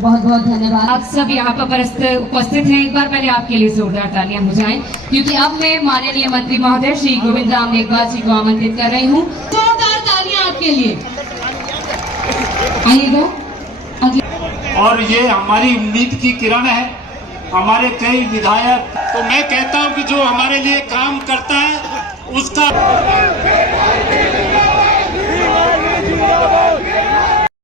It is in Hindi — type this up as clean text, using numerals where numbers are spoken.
बहुत बहुत धन्यवाद। आप सब यहाँ पर उपस्थित हैं, एक बार पहले आपके लिए जोरदार तालियां हो जाएं, क्योंकि अब मैं माननीय मंत्री महोदय श्री गोविंद राम मेघवाल जी को आमंत्रित कर रही हूँ। के लिए आइएगा। और ये हमारी उम्मीद की किरण है, हमारे कई विधायक। तो मैं कहता हूं कि जो हमारे लिए काम करता है उसका